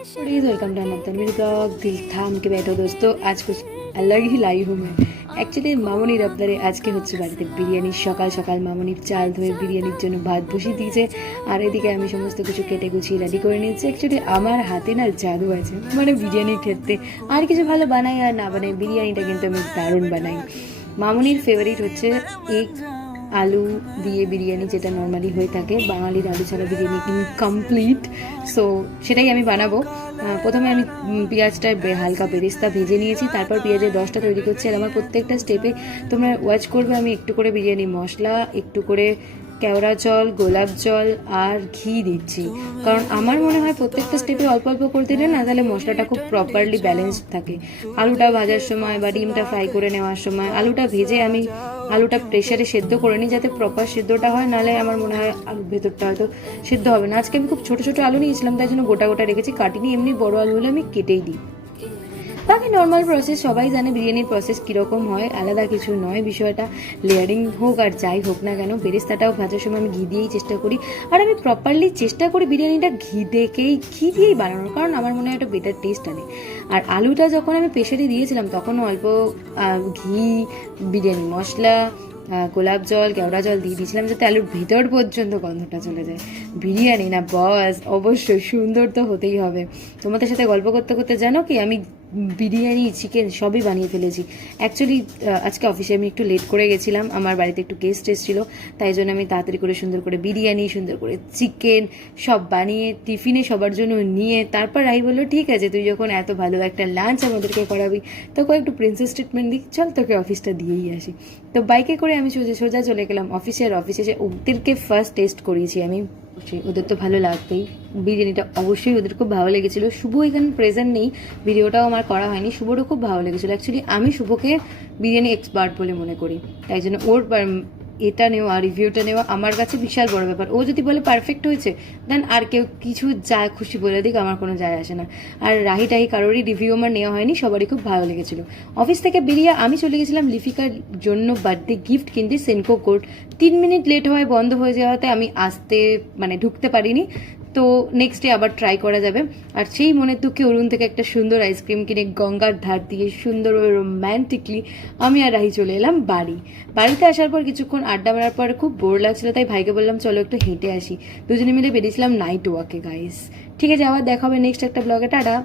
Please welcome to another मेरी blog दिल थाम के बैठो दोस्तों। आज कुछ अलग ही लाई हूँ मैं। অ্যাকচুয়ালি মামনির আপনারে আজকে হচ্ছে বাড়িতে বিরিয়ানি। সকাল সকাল মামনির চাল ধুয়ে বিরিয়ানির জন্য ভাত বসিয়ে দিয়েছে, আর এদিকে আমি সমস্ত কিছু কেটে গুছিয়ে রেডি করে নিয়েছি। অ্যাকচুয়ালি আমার হাতে না জাদু আছে, মানে বিরিয়ানির ক্ষেত্রে আর কিছু ভালো বানাই আর না বানাই, বিরিয়ানিটা কিন্তু আমি দারুণ বানাই। মামনির ফেভারিট হচ্ছে এগ আলু দিয়ে বিরিয়ানি, যেটা নর্মালি হয়ে থাকে। বাঙালির আলু ছাড়া বিরিয়ানি ইনকমপ্লিট। সো সেটাই আমি বানাবো। প্রথমে আমি পেঁয়াজটা হালকা বেরেস্তা ভেজে নিয়েছি, তারপর পেঁয়াজের রসটা তৈরি করছি। আর আমার প্রত্যেকটা স্টেপে তোমরা ওয়াচ করবে, আমি একটু করে বিরিয়ানি মশলা, একটু করে কেওড়া জল, গোলাপ জল আর ঘি দিচ্ছি। কারণ আমার মনে হয় প্রত্যেকটা স্টেপে অল্প অল্প করে দিলে না, তাহলে মশলাটা খুব প্রপারলি ব্যালেন্সড থাকে। আলুটা ভাজার সময় বা ডিমটা ফ্রাই করে নেওয়ার সময় আলুটা ভেজে আমি আলুটা প্রেশারে সেদ্ধ করে নিই, যাতে প্রপার সেদ্ধটা হয়। নাহলে আমার মনে হয় আলুর ভেতরটা হয়তো সেদ্ধ হবে না। আজকে আমি খুব ছোটো ছোটো আলু নিয়েছিলাম, তাই জন্য গোটা গোটা রেখেছি, কাটিনি। এমনি বড় আলু হলে আমি কেটেই দিই। বাকি নর্মাল প্রসেস সবাই জানে বিরিয়ানির প্রসেস কীরকম হয়, আলাদা কিছু নয় বিষয়টা। লেয়ারিং হোক আর যাই হোক না কেন, বেরেস্তাটাও ভাজার সময় আমি ঘি দিয়েই চেষ্টা করি। আর আমি প্রপারলি চেষ্টা করি বিরিয়ানিটা ঘি দিয়েই বানানোর, কারণ আমার মনে হয় একটা বেটার টেস্ট আনে। আর আলুটা যখন আমি প্রেশারে দিয়েছিলাম তখন অল্প ঘি, বিরিয়ানি মশলা, গোলাপ জল, কেওড়া জল দিয়ে দিয়েছিলাম, যাতে আলুর ভেতর পর্যন্ত গন্ধটা চলে যায়। বিরিয়ানি না বস, অবশ্যই সুন্দর তো হতেই হবে। তোমাদের সাথে গল্প করতে করতে জানো কি, আমি বিরিয়ানি, চিকেন সবই বানিয়ে ফেলেছি। অ্যাকচুয়ালি আজকে অফিসে আমি একটু লেট করে গেছিলাম, আমার বাড়িতে একটু গেস্ট এসেছিলো, তাই জন্য আমি তাড়াতাড়ি করে সুন্দর করে বিরিয়ানি, সুন্দর করে চিকেন সব বানিয়ে টিফিনে সবার জন্য নিয়ে, তারপর রাই বললো ঠিক আছে, তুই যখন এত ভালো একটা লাঞ্চ আমাদেরকে করাবি, তোকে একটু প্রিন্সেস ট্রিটমেন্ট দিই, চল তোকে অফিসটা দিয়েই আসি। তো বাইকে করে আমি সোজা চলে গেলাম অফিসে। আর অফিসে এসে ওদেরকে ফার্স্ট টেস্ট করিয়েছি আমি। ওদের তো ভালো লাগবেই, বিরিয়ানিটা অবশ্যই ওদের খুব ভালো লেগেছিলো। শুভ এখানে প্রেজেন্ট নেই, ভিডিওটাও আমার করা হয়নি। শুভরও খুব ভালো লেগেছিলো। অ্যাকচুয়ালি আমি শুভকে বিরিয়ানি এক্সপার্ট বলে মনে করি, তাই জন্য ওর এটা নেওয়া, রিভিউটা নেওয়া আমার কাছে বিশাল বড় ব্যাপার। ও যদি বলে পারফেক্ট হয়েছে, দেন আর কেউ কিছু যা খুশি বলে দিক, আমার কোনো যায় আসে না। আর রাহি কারোরই রিভিউ আমার নেওয়া হয়নি, সবারই খুব ভালো লেগেছিলো। অফিস থেকে বেরিয়ে আমি চলে গেছিলাম লিফিকার জন্য বার্থডে গিফট কিনতে সেনকো কোর্ট। 3 মিনিট লেট হওয়ায়, বন্ধ হয়ে যাওয়াতে আমি ঢুকতে পারিনি। তো নেক্সট ডে আবার ট্রাই করা যাবে। আর সেই মনের দুঃখে অরুণ থেকে একটা সুন্দর আইসক্রিম কিনে গঙ্গার ধার দিয়ে সুন্দর রোম্যান্টিকলি আমি আর রাহি চলে এলাম বাড়িতে আসার পর কিছুক্ষণ আড্ডা মারার পর খুব বোর লাগছিল, তাই ভাইকে বললাম চলো একটু হেঁটে আসি। দুজনে মিলে বেরিয়েছিলাম নাইট ওয়াকে গাইস। ঠিক আছে, আবার দেখা হবে নেক্সট একটা ব্লগে। টাটা।